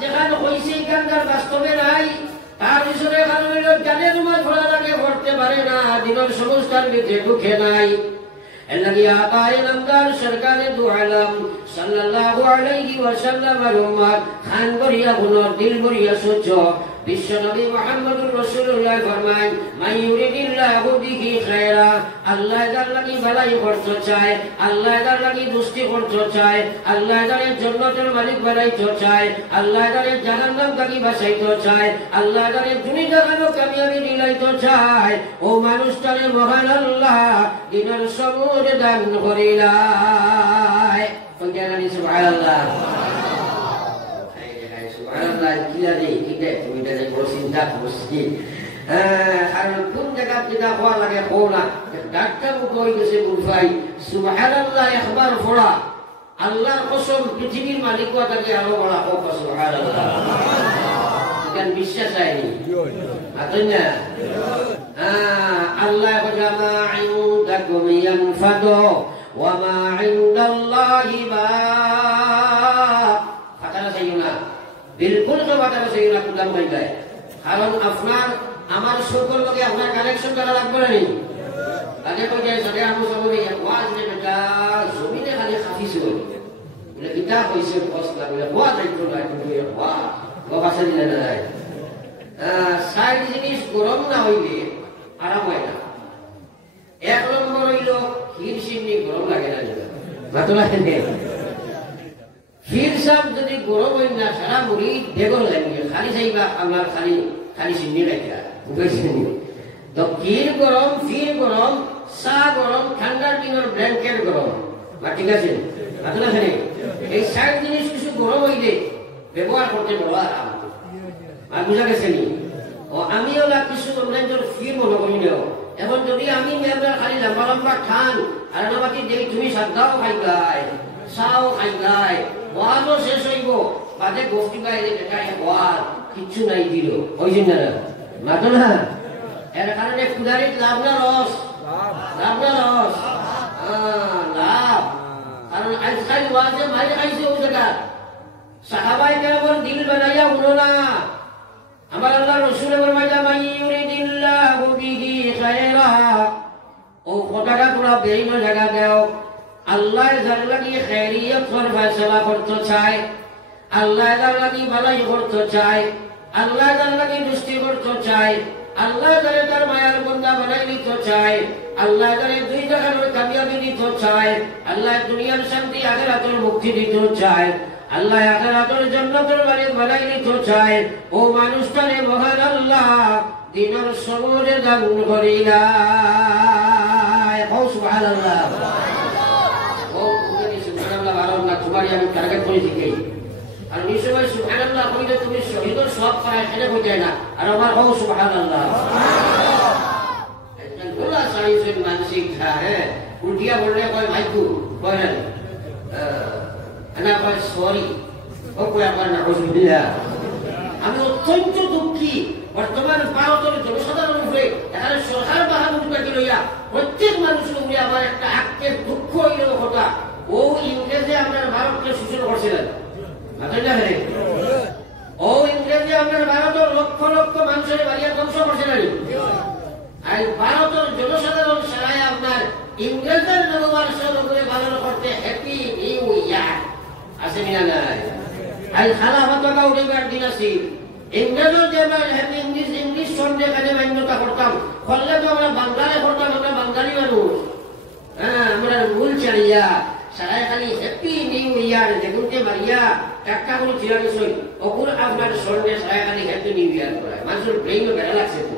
যেখানে হয়েছে এখানকার বাস্তবে নাই। তার পিছনে কারণ হইল জানে তোমার ঘোড়া লাগে ঘটতে পারে না, দিনের সমস্যার ভিতরে ঢুকে নাই। এর লাগি আকায়ে নামদার সরকারে দু আলম সাল্লাল্লাহু আলাইহি ওয়াসাল্লামের উম্মত খান করিয়া গুণর দিল করিয়া সহ্য। বিশ্ব নবী মুহাম্মদুর রাসূলুল্লাহ ফরমায়, মান ইউরিদিল্লাহু বিহি খায়রা, আল্লাহ যার লাগি ভালাই করতে চায়, আল্লাহ যার লাগি দুষ্টি করতে চায়, আল্লাহ যার জান্নাতের মালিক বানাইতে চায়, আল্লাহ যার জাহান্নাম থেকে বাঁচাইতে চায়, আল্লাহ যার দুনিয়া জাহান্নাম কামিয়াবি দিলাইতে চায়, ও মানুষটারে মহান আল্লাহ দিনের সবুজ দান করিলায়। কোনখানে সুবহানাল্লাহ সুবহানাল্লাহ কিলা দেই ঠিক আছে, তুমি এটা বড় চিন্তা করছি। আর কোন জায়গা কিনা হওয়া লাগে কোনা ডাক্তার কই গেছে বুঝাই সুবহানাল্লাহ একবার পড়া আল্লাহর কসম পৃথিবীর মালিক ওটাকে আরো বড় হোক সুবহানাল্লাহ। কেন বিশ্বাস হয়নি আতনা আল্লাহ জামা ইনদাকুম ইয়ানফাদু ওয়া মা ইনদাল্লাহি বাক। ফাতারা সাইয়ুনা বিলকুল তো ফাতারা সাইয়ুনা কুদাম হয়ে যায়, কারণ আপনার আমার সকল লোকে আপনার কানেকশন করা লাগবে না। আগে তো যে সাথে আমি সবাই ওয়াজ নে বেটা জমিনে খালি খাফিস হল বলে কিতাব হইছে কষ্ট বলে ওয়াজ একটু না কিন্তু ওয়াজ গোবাসা দিলে না যায়। সাইড জিনিস গরম না হইলে আরাম হয় না। এক নম্বর হইল ক্ষীর সিন্নি গরম লাগে না, ভাতো লাগে না। ক্ষীর সাপ যদি গরম হই না সারা মুড়ি বেগর লাগে, খালি চাইবা আমার খালি খালি সিন্নি খাইতা সিন্নি। তো ক্ষীর গরম, ফির গরম, চা গরম, ঠান্ডার দিনের ব্ল্যাঙ্কেট গরম, ঠিক আছে ভাতো লাগে। এই সাইড জিনিস কিছু গরম হইলে ব্যবহার করতে বড় আরাম। আর বুঝা গেছে নি? ও আমিও কিছু অনলাইনের ফির মনে করি নেও। এখন যদি আমি মেম্বার খালি লম্বা লম্বা খান আর নাকি দেখি তুমি সাদাও খাই গায়, চাও খাই গায়, ওয়াজও শেষ হইব বাদে গোষ্ঠী গায়ে দেখাই ওয়াজ কিচ্ছু নাই দিল ওই না মাতো না। এর কারণে কুদারির লাভ না রস, লাভ না রস লাভ। কারণ আজকাল ওয়াজে মাই খাইছে ওই জায়গা সাহাবায়ে কেরামের দিল বানাইয়া উনো না। আমার আল্লাহ রাসূল ফরমাইয়া মান ইউরিদিল্লাহু বিহি খায়রা, ও কথাটা তোমরা বেইনো জায়গা দাও। আল্লাহ যার লাগি খায়রিয়ত ফয়সালা করতে চায়, আল্লাহ যার লাগি ভালাই করতে চায়, আল্লাহ যার লাগি দুষ্টি করতে চায়, আল্লাহ যারে তার মায়ার বান্দা বানাই দিতে চায়, আল্লাহ যারে দুই জায়গার কামিয়াবি দিতে চায়, আল্লাহ দুনিয়ার শান্তি আখিরাতের মুক্তি দিতে চায়, আল্লাহ আখিরাতের জান্নাতের মালিক বানাই দিতে চায়, ও মানুষটারে মহান আল্লাহ দিনের সবুজ দান করিলায়। ও সুবহানাল্লাহ, ও সুবহানাল্লাহ বারণ না তোমারই আমি টার্গেট করে শিখাই। আর নিশ্চয় সুবহানাল্লাহ কইলে তুমি শহীদের সব পায় এখানে হয়ে যায় না। আর আমার ও সুবহানাল্লাহ একজন গোলা সাইজের মানসিক হ্যাঁ উল্টিয়া বললে কয় ভাইকু কয় না না কয় সরি ও কয় আমার না বুঝবিলা। আমি অত্যন্ত দুঃখী বর্তমান ভারতের জনসাধারণ উপরে এখানে সরকার বাহাদুরটাকে লইয়া প্রত্যেক মানুষের উপরে আমার একটা আত্মের দুঃখ হইল কথা। ও ইংরেজে আপনার ভারতকে শোষণ করছিলেন, ও ইংরেজি আপনার ভারতের লক্ষ লক্ষ মানুষের বাড়িয়া ধ্বংস করছিলেন। আর ভারতের জনসাধারণ সারাই আপনার ইংরেজের নববর্ষ করে পালন করতে হ্যাপি নিউ ইয়ার আছে কিনা নাই? আর খালা হতকা উঠিবার দিন আছি ইংরেজের যে হ্যাপি ইংলিশ সন্ধ্যে কাজে মান্যতা করতাম করলে তো আমরা বাঙালি করতাম, আমরা বাঙালি মানুষ। হ্যাঁ আমরা মূল চালিয়া সারাই খালি হ্যাপি নিউ ইয়ার দেখুনকে মারিয়া টাকা কোনো চিরানি সই অকুর আপনার সন্ধ্যে সারাই খালি হ্যাপি নিউ ইয়ার করায়। মানুষের ব্রেইনও বেড়া লাগছে তো